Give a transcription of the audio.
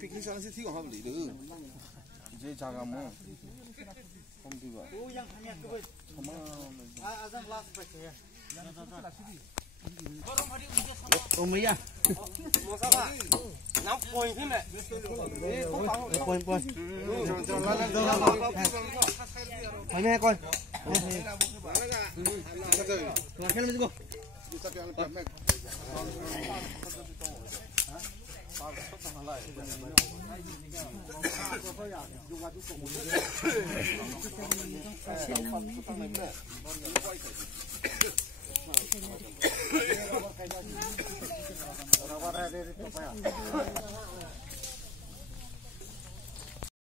piknik sana sih kok beli dulu. Jadi jaga mau. Om juga. Oh yang hanya tu. Sama. Azam last baca ya. Om ya. Mau apa? 6 poin ni mak. Poin. Poin ni kon. Makan macam tu. Bisa yang mek.